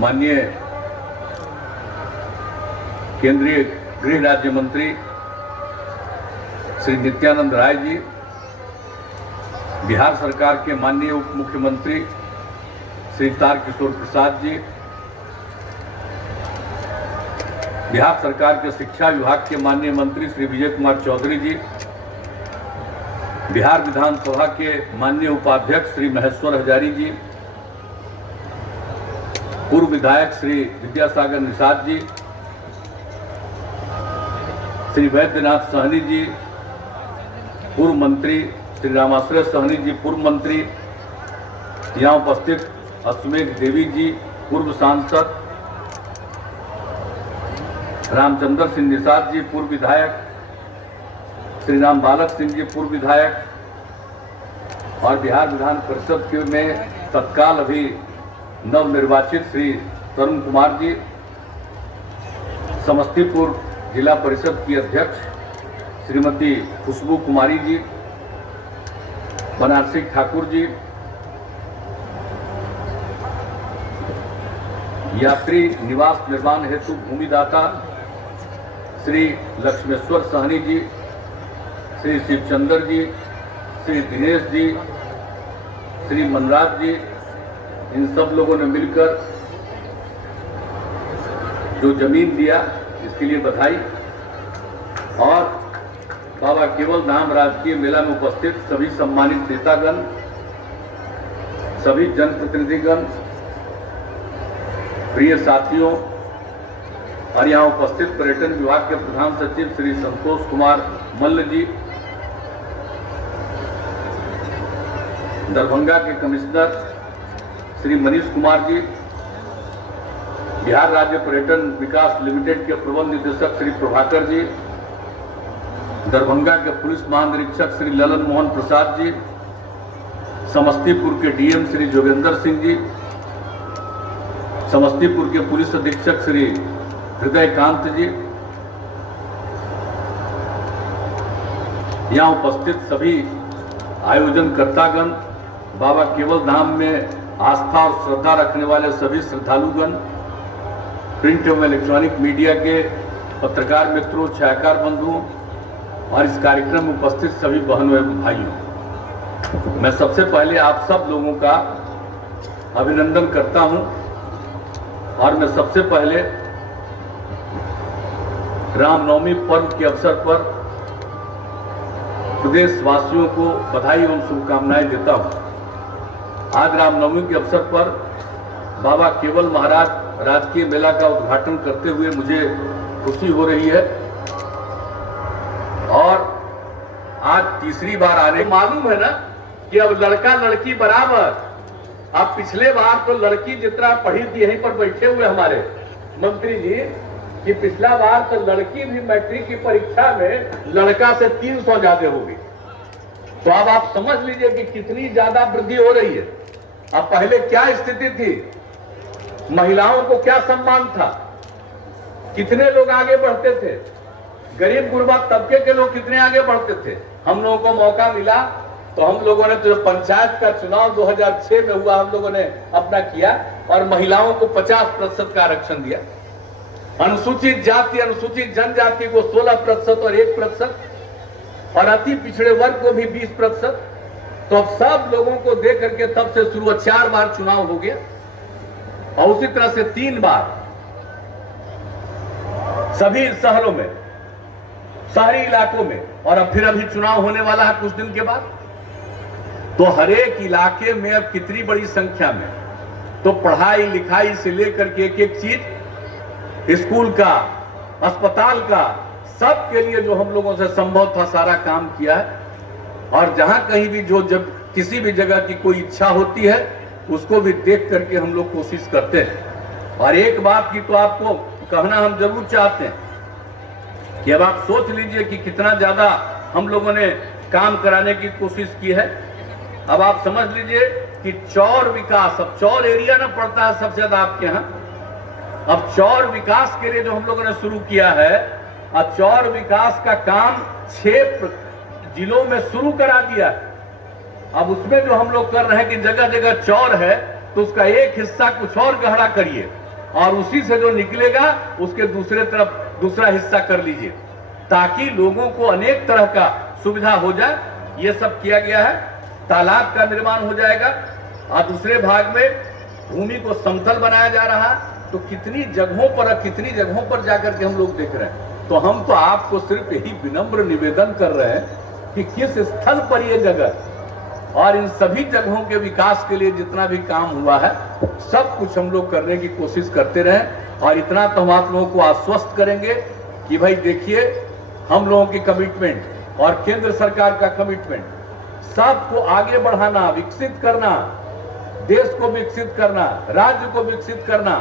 माननीय केंद्रीय गृह राज्य मंत्री श्री नित्यानंद राय जी, बिहार सरकार के माननीय उप मुख्यमंत्री श्री तारकिशोर प्रसाद जी, बिहार सरकार के शिक्षा विभाग के माननीय मंत्री श्री विजय कुमार चौधरी जी, बिहार विधानसभा के माननीय उपाध्यक्ष श्री महेश्वर हजारी जी, पूर्व विधायक श्री विद्यासागर निषाद जी, श्री वैद्यनाथ सहनी जी, पूर्व मंत्री श्री रामाश्रय सहनी जी, पूर्व मंत्री, यहाँ उपस्थित अश्वमेघ देवी जी, पूर्व सांसद, रामचंद्र सिंह निषाद जी, पूर्व विधायक, श्री राम बालक सिंह जी, पूर्व विधायक, और बिहार विधान परिषद के में तत्काल अभी नवनिर्वाचित श्री तरुण कुमार जी, समस्तीपुर जिला परिषद की अध्यक्ष श्रीमती खुशबू कुमारी जी, बनारसी ठाकुर जी, यात्री निवास निर्माण हेतु भूमिदाता श्री लक्ष्मेश्वर सहनी जी, श्री शिवचंद्र जी, श्री दिनेश जी, श्री मनराज जी, इन सब लोगों ने मिलकर जो जमीन दिया इसके लिए बधाई। और बाबा केवल धाम राजकीय मेला में उपस्थित सभी सम्मानित नेतागण, सभी जनप्रतिनिधिगण, प्रिय साथियों, और यहाँ उपस्थित पर्यटन विभाग के प्रधान सचिव श्री संतोष कुमार मल्ल जी, दरभंगा के कमिश्नर श्री मनीष कुमार जी, बिहार राज्य पर्यटन विकास लिमिटेड के प्रबंध निदेशक श्री प्रभाकर जी, दरभंगा के पुलिस महानिरीक्षक श्री ललन मोहन प्रसाद जी, समस्तीपुर के डीएम श्री जोगेंद्र सिंह जी, समस्तीपुर के पुलिस अधीक्षक श्री हृदयकांत जी, यहाँ उपस्थित सभी आयोजनकर्तागण, बाबा केवल धाम में आस्था और श्रद्धा रखने वाले सभी श्रद्धालुगण, प्रिंट एवं इलेक्ट्रॉनिक मीडिया के पत्रकार मित्रों, छायाकार बंधुओं और इस कार्यक्रम में उपस्थित सभी बहनों एवं भाइयों, मैं सबसे पहले आप सब लोगों का अभिनंदन करता हूं। और मैं सबसे पहले रामनवमी पर्व के अवसर पर प्रदेशवासियों को बधाई एवं शुभकामनाएं देता हूं। आज रामनवमी के अवसर पर बाबा केवल महाराज राजकीय मेला का उद्घाटन करते हुए मुझे खुशी हो रही है। और आज तीसरी बार आने, मालूम है ना कि अब लड़का लड़की बराबर। अब पिछले बार तो लड़की जितना पढ़ी थी, यहीं पर बैठे हुए हमारे मंत्री जी, कि पिछला बार तो लड़की भी मैट्रिक की परीक्षा में लड़का से 300 ज्यादा होगी। तो अब आप समझ लीजिए कि कितनी ज्यादा वृद्धि हो रही है। अब पहले क्या स्थिति थी, महिलाओं को क्या सम्मान था, कितने लोग आगे बढ़ते थे, गरीब गुरबा तबके के लोग कितने आगे बढ़ते थे। हम लोगों को मौका मिला तो हम लोगों ने तो पंचायत का चुनाव 2006 में हुआ, हम लोगों ने अपना किया और महिलाओं को 50% का आरक्षण दिया। अनुसूचित जाति अनुसूचित जनजाति को 16% और 1%, और अति पिछड़े वर्ग को भी 20%। तो अब सब लोगों को दे करके तब से शुरू 4 बार चुनाव हो गया, और उसी तरह से 3 बार सभी शहरों में, शहरी इलाकों में, और अब फिर अभी चुनाव होने वाला है कुछ दिन के बाद। तो हर एक इलाके में अब कितनी बड़ी संख्या में, तो पढ़ाई लिखाई से लेकर के एक एक चीज, स्कूल का, अस्पताल का, सब के लिए जो हम लोगों से संभव था सारा काम किया है। और जहां कहीं भी जो जब किसी भी जगह की कोई इच्छा होती है उसको भी देख करके हम लोग कोशिश करते हैं। और एक बात की तो आपको कहना हम जरूर चाहते हैं कि अब आप सोच लीजिए कि कितना ज्यादा हम लोगों ने काम कराने की कोशिश की है। अब आप समझ लीजिए कि चौर विकास, अब चौर एरिया ना पड़ता है सबसे ज्यादा आपके यहाँ। अब चौर विकास के लिए जो हम लोगों ने शुरू किया है, अब चौर विकास का काम 6 जिलों में शुरू करा दिया है। अब उसमें जो हम लोग कर रहे हैं कि जगह जगह चौर है तो उसका एक हिस्सा कुछ और गहरा करिए, और उसी से जो निकलेगा उसके दूसरे तरफ दूसरा हिस्सा कर लीजिए, ताकि लोगों को अनेक तरह का सुविधा हो जाए। ये सब किया गया है। तालाब का निर्माण हो जाएगा और दूसरे भाग में भूमि को समतल बनाया जा रहा है। तो कितनी जगहों पर जाकर के हम लोग देख रहे हैं। तो हम तो आपको सिर्फ यही विनम्र निवेदन कर रहे हैं कि किस स्थल पर यह जगह और इन सभी जगहों के विकास के लिए जितना भी काम हुआ है सब कुछ हम लोग करने की कोशिश करते रहें। और इतना तो हम आप लोगों को आश्वस्त करेंगे कि भाई देखिए, हम लोगों की कमिटमेंट और केंद्र सरकार का कमिटमेंट, सबको आगे बढ़ाना, विकसित करना, देश को विकसित करना, राज्य को विकसित करना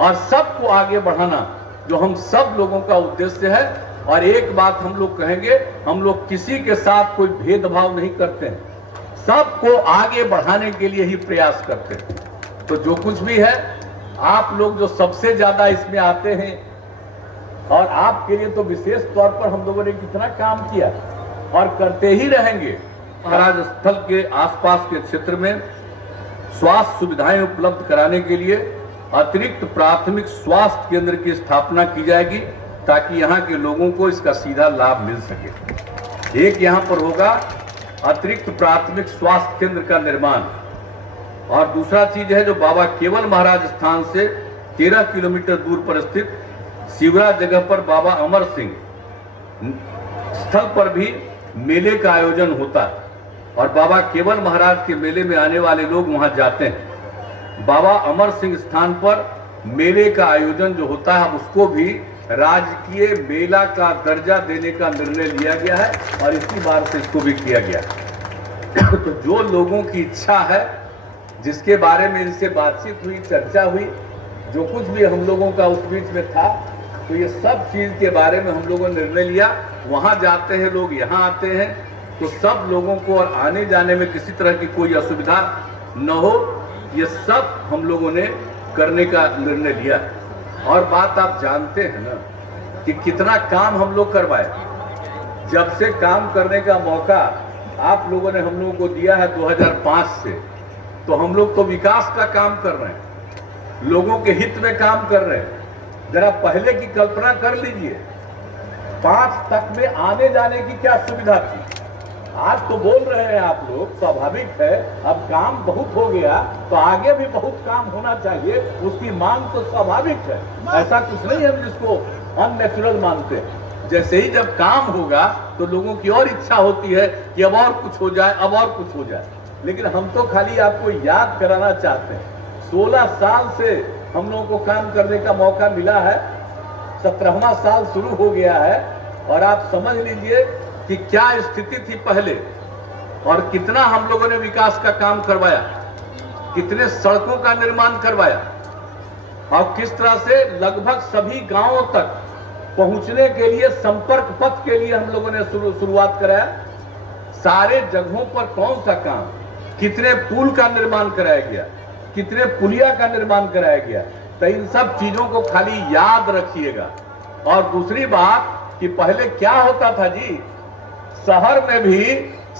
और सबको आगे बढ़ाना, जो हम सब लोगों का उद्देश्य है। और एक बात हम लोग कहेंगे, हम लोग किसी के साथ कोई भेदभाव नहीं करते हैं, सबको आगे बढ़ाने के लिए ही प्रयास करते हैं। तो जो कुछ भी है, आप लोग जो सबसे ज्यादा इसमें आते हैं और आपके लिए तो विशेष तौर पर हम लोगों ने कितना काम किया और करते ही रहेंगे। महाराज स्थल के आसपास के क्षेत्र में स्वास्थ्य सुविधाएं उपलब्ध कराने के लिए अतिरिक्त प्राथमिक स्वास्थ्य केंद्र की स्थापना की जाएगी, ताकि यहाँ के लोगों को इसका सीधा लाभ मिल सके। एक यहाँ पर होगा अतिरिक्त प्राथमिक स्वास्थ्य केंद्र का निर्माण, और दूसरा चीज है जो बाबा केवल महाराज स्थान से 13 किलोमीटर दूर पर स्थित शिवरा जगह पर बाबा अमर सिंह स्थल पर भी मेले का आयोजन होता है और बाबा केवल महाराज के मेले में आने वाले लोग वहां जाते हैं। बाबा अमर सिंह स्थान पर मेले का आयोजन जो होता है उसको भी राजकीय मेला का दर्जा देने का निर्णय लिया गया है और इसी बार से इसको भी किया गया। तो जो लोगों की इच्छा है, जिसके बारे में इनसे बातचीत हुई, चर्चा हुई, जो कुछ भी हम लोगों का उस बीच में था, तो ये सब चीज के बारे में हम लोगों ने निर्णय लिया। वहां जाते हैं लोग, यहाँ आते हैं, तो सब लोगों को और आने जाने में किसी तरह की कोई असुविधा न हो, ये सब हम लोगों ने करने का निर्णय लिया। और बात आप जानते हैं ना कि कितना काम हम लोग करवाए। जब से काम करने का मौका आप लोगों ने हम लोगों को दिया है 2005 से, तो हम लोग तो विकास का काम कर रहे हैं, लोगों के हित में काम कर रहे हैं। जरा पहले की कल्पना कर लीजिए, 5 तक में आने जाने की क्या सुविधा थी। आज तो बोल रहे हैं आप लोग, स्वाभाविक है, अब काम बहुत हो गया तो आगे भी बहुत काम होना चाहिए, उसकी मांग तो स्वाभाविक है। ऐसा कुछ नहीं है जिसको अननेचुरल मानते हैं। जैसे ही जब काम होगा तो लोगों की और इच्छा होती है कि अब और कुछ हो जाए, अब और कुछ हो जाए। लेकिन हम तो खाली आपको याद कराना चाहते हैं, 16 साल से हम लोगों को काम करने का मौका मिला है, 17वां साल शुरू हो गया है। और आप समझ लीजिए कि क्या स्थिति थी पहले और कितना हम लोगों ने विकास का काम करवाया, कितने सड़कों का निर्माण करवाया और किस तरह से लगभग सभी गांवों तक पहुंचने के लिए संपर्क पथ के लिए हम लोगों ने शुरुआत कराया। सारे जगहों पर कौन सा काम, कितने पुल का निर्माण कराया गया, कितने पुलिया का निर्माण कराया गया। तो इन सब चीजों को खाली याद रखिएगा। और दूसरी बात कि पहले क्या होता था जी, शहर में भी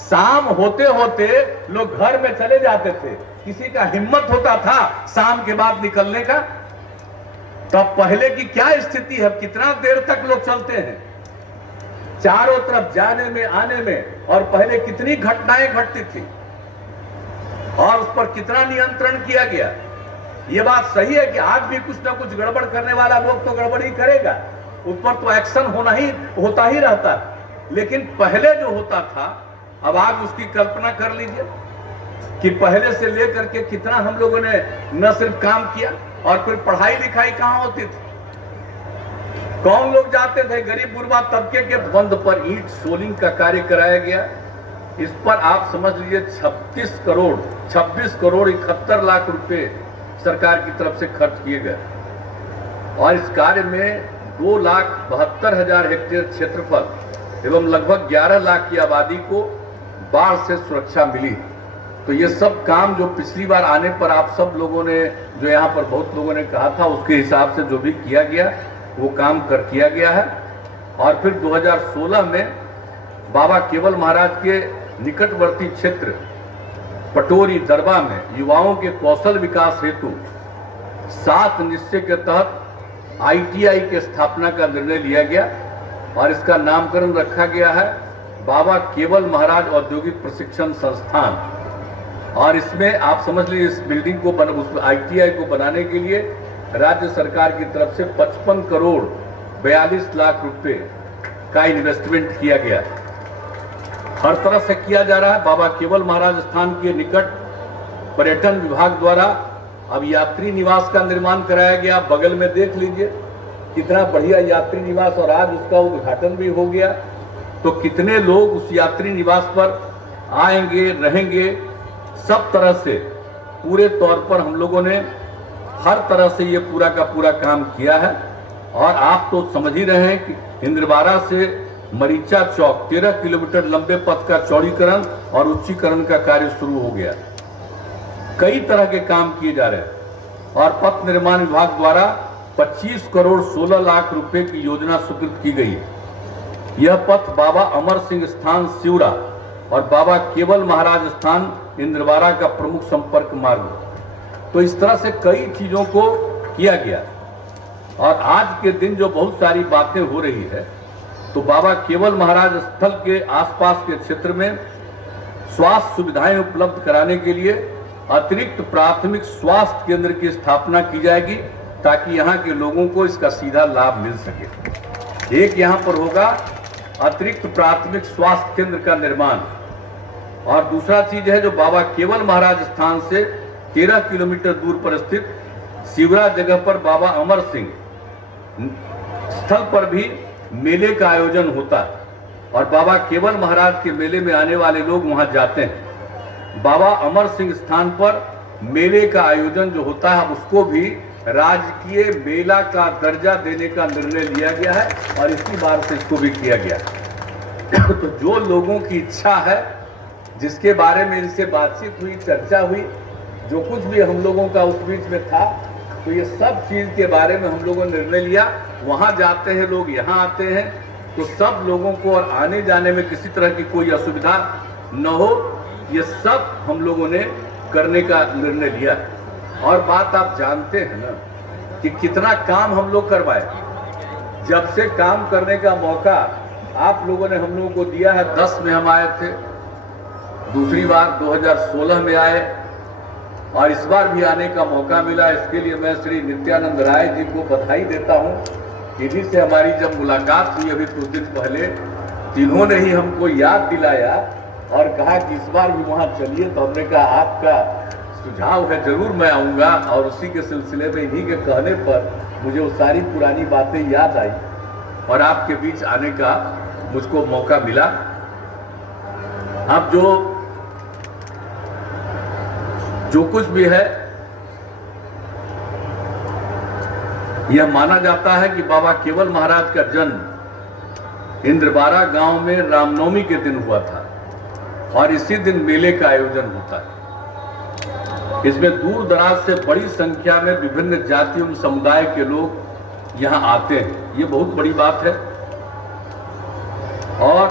शाम होते होते लोग घर में चले जाते थे, किसी का हिम्मत होता था शाम के बाद निकलने का। तब पहले की क्या स्थिति है, कितना देर तक लोग चलते हैं चारों तरफ जाने में आने में, और पहले कितनी घटनाएं घटती थी और उस पर कितना नियंत्रण किया गया। यह बात सही है कि आज भी कुछ ना कुछ गड़बड़ करने वाला लोग तो गड़बड़ ही करेगा, उस पर तो एक्शन होता ही रहता है। लेकिन पहले जो होता था, अब आप उसकी कल्पना कर लीजिए कि पहले से लेकर के कितना हम लोगों ने न सिर्फ काम किया, और फिर पढ़ाई लिखाई कहां होती थी, कौन लोग जाते थे। गरीब गुरबा तबके के बंद पर ईंट सोलिंग का कार्य कराया गया। इस पर आप समझ लीजिए 26 करोड़ 71 लाख रुपए सरकार की तरफ से खर्च किए गए, और इस कार्य में 2,72,000 हेक्टेयर क्षेत्रफल एवं लगभग 11 लाख की आबादी को बाढ़ से सुरक्षा मिली। तो ये सब काम जो पिछली बार आने पर आप सब लोगों ने, जो यहाँ पर बहुत लोगों ने कहा था, उसके हिसाब से जो भी किया गया वो काम किया गया है। और फिर 2016 में बाबा केवल महाराज के निकटवर्ती क्षेत्र पटोरी दरबा में युवाओं के कौशल विकास हेतु 7 निश्चय के तहत ITI की स्थापना का निर्णय लिया गया और इसका नामकरण रखा गया है बाबा केवल महाराज औद्योगिक प्रशिक्षण संस्थान। और इसमें आप समझ लीजिए इस बिल्डिंग को उस ITI को बनाने के लिए राज्य सरकार की तरफ से 55 करोड़ 42 लाख रुपए का इन्वेस्टमेंट किया गया है। हर तरह से किया जा रहा है। बाबा केवल महाराज स्थान के निकट पर्यटन विभाग द्वारा अब यात्री निवास का निर्माण कराया गया। बगल में देख लीजिए कितना बढ़िया यात्री निवास, और आज उसका उद्घाटन भी हो गया। तो कितने लोग उस यात्री निवास पर आएंगे, रहेंगे, सब तरह से पूरे तौर पर हम लोगों ने हर तरह से ये पूरा का पूरा काम किया है। और आप तो समझ ही रहे हैं कि इंद्रवारा से मरीचा चौक 13 किलोमीटर लंबे पथ का चौड़ीकरण और उच्चीकरण का कार्य शुरू हो गया। कई तरह के काम किए जा रहे हैं और पथ निर्माण विभाग द्वारा 25 करोड़ 16 लाख रुपए की योजना स्वीकृत की गई। यह पथ बाबा अमर सिंह स्थान सिवरा और बाबा केवल महाराज स्थान इंद्रवारा का प्रमुख संपर्क मार्ग। तो इस तरह से कई चीजों को किया गया। और आज के दिन जो बहुत सारी बातें हो रही है, तो बाबा केवल महाराज स्थल के आसपास के क्षेत्र में स्वास्थ्य सुविधाएं उपलब्ध कराने के लिए अतिरिक्त प्राथमिक स्वास्थ्य केंद्र की स्थापना की जाएगी, ताकि यहाँ के लोगों को इसका सीधा लाभ मिल सके। एक यहाँ पर होगा अतिरिक्त प्राथमिक स्वास्थ्य केंद्र का निर्माण, और दूसरा चीज है जो बाबा केवल महाराज स्थान से 13 किलोमीटर दूर पर स्थित सिवरा जगह पर बाबा अमर सिंह स्थल पर भी मेले का आयोजन होता है और बाबा केवल महाराज के मेले में आने वाले लोग वहां जाते हैं। बाबा अमर सिंह स्थान पर मेले का आयोजन जो होता है उसको भी राजकीय मेला का दर्जा देने का निर्णय लिया गया है और इसी बार से इसको भी किया गया। तो जो लोगों की इच्छा है, जिसके बारे में इनसे बातचीत हुई, चर्चा हुई, जो कुछ भी हम लोगों का उस बीच में था, तो ये सब चीज के बारे में हम लोगों ने निर्णय लिया। वहां जाते हैं लोग, यहाँ आते हैं, तो सब लोगों को और आने जाने में किसी तरह की कोई असुविधा न हो, ये सब हम लोगों ने करने का निर्णय लिया। और बात आप जानते हैं ना कि कितना काम हम लोग करवाए। जब से काम करने का मौका आप लोगों ने हम लोगों को दिया है, 10 में हम आए थे, दूसरी बार 2016 में आए और इस बार भी आने का मौका मिला। इसके लिए मैं श्री नित्यानंद राय जी को बधाई देता हूं। इन्हीं से हमारी जब मुलाकात हुई अभी कुछ दिन पहले, इन्होंने ही हमको याद दिलाया और कहा कि इस बार भी वहां चलिए। तो हमने कहा आपका सुझाव है, जरूर मैं आऊंगा। और उसी के सिलसिले में इन्हीं के कहने पर मुझे वो सारी पुरानी बातें याद आई और आपके बीच आने का मुझको मौका मिला। अब जो कुछ भी है, यह माना जाता है कि बाबा केवल महाराज का जन्म इंद्रवारा गांव में रामनवमी के दिन हुआ था और इसी दिन मेले का आयोजन होता है। इसमें दूर दराज से बड़ी संख्या में विभिन्न जातियों समुदाय के लोग यहां आते हैं। ये बहुत बड़ी बात है। और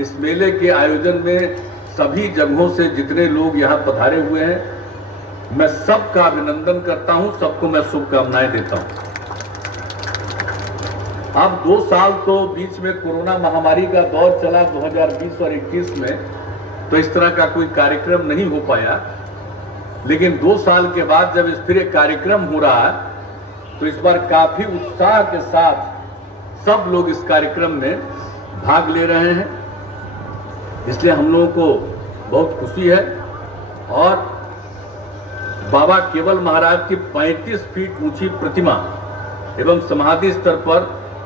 इस मेले के आयोजन में सभी जगहों से जितने लोग यहां पधारे हुए हैं, मैं सबका अभिनंदन करता हूं, सबको मैं शुभकामनाएं देता हूं। अब 2 साल तो बीच में कोरोना महामारी का दौर चला 2020 और 21 में, तो इस तरह का कोई कार्यक्रम नहीं हो पाया। लेकिन 2 साल के बाद जब इस फिर एक कार्यक्रम हो रहा है, तो इस बार काफी उत्साह के साथ सब लोग इस कार्यक्रम में भाग ले रहे हैं। इसलिए हम लोगों को बहुत खुशी है। और बाबा केवल महाराज की 35 फीट ऊंची प्रतिमा एवं समाधि स्तर पर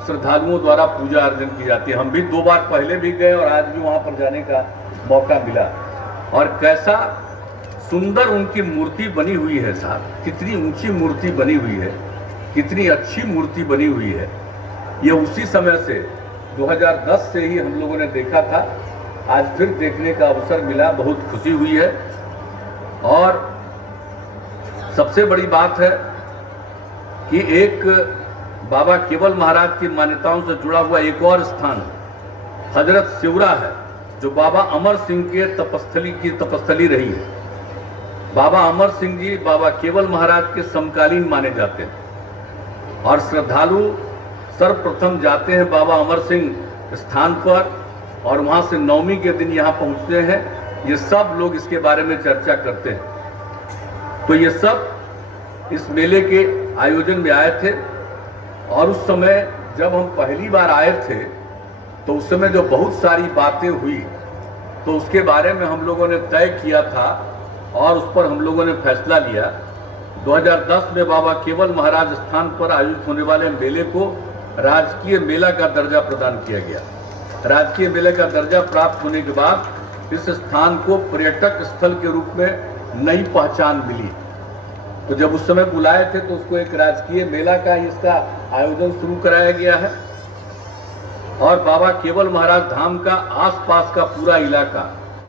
श्रद्धालुओं द्वारा पूजा अर्चन की जाती है। हम भी 2 बार पहले भी गए और आज भी वहां पर जाने का मौका मिला। और कैसा सुंदर उनकी मूर्ति बनी हुई है साहब, कितनी ऊंची मूर्ति बनी हुई है, कितनी अच्छी मूर्ति बनी हुई है। ये उसी समय से 2010 से ही हम लोगों ने देखा था, आज फिर देखने का अवसर मिला, बहुत खुशी हुई है। और सबसे बड़ी बात है कि एक बाबा केवल महाराज की मान्यताओं से जुड़ा हुआ एक और स्थान हजरत सिवरा है, जो बाबा अमर सिंह के तपस्थली रही है। बाबा अमर सिंह जी बाबा केवल महाराज के समकालीन माने जाते हैं और श्रद्धालु सर्वप्रथम जाते हैं बाबा अमर सिंह स्थान पर और वहां से नवमी के दिन यहां पहुंचते हैं। ये सब लोग इसके बारे में चर्चा करते हैं। तो ये सब इस मेले के आयोजन में आए थे और उस समय जब हम पहली बार आए थे तो उस समय जो बहुत सारी बातें हुई तो उसके बारे में हम लोगों ने तय किया था और उस पर हम लोगों ने फैसला लिया। 2010 में बाबा केवल महाराज स्थान पर आयोजित होने वाले मेले को राजकीय मेला का दर्जा प्रदान किया गया। राजकीय मेले का दर्जा प्राप्त होने के बाद इस स्थान को पर्यटक स्थल के रूप में नई पहचान मिली। तो जब उस समय बुलाए थे तो उसको एक राजकीय मेला का इसका आयोजन शुरू कराया गया है और बाबा केवल महाराज धाम का आसपास का पूरा इलाका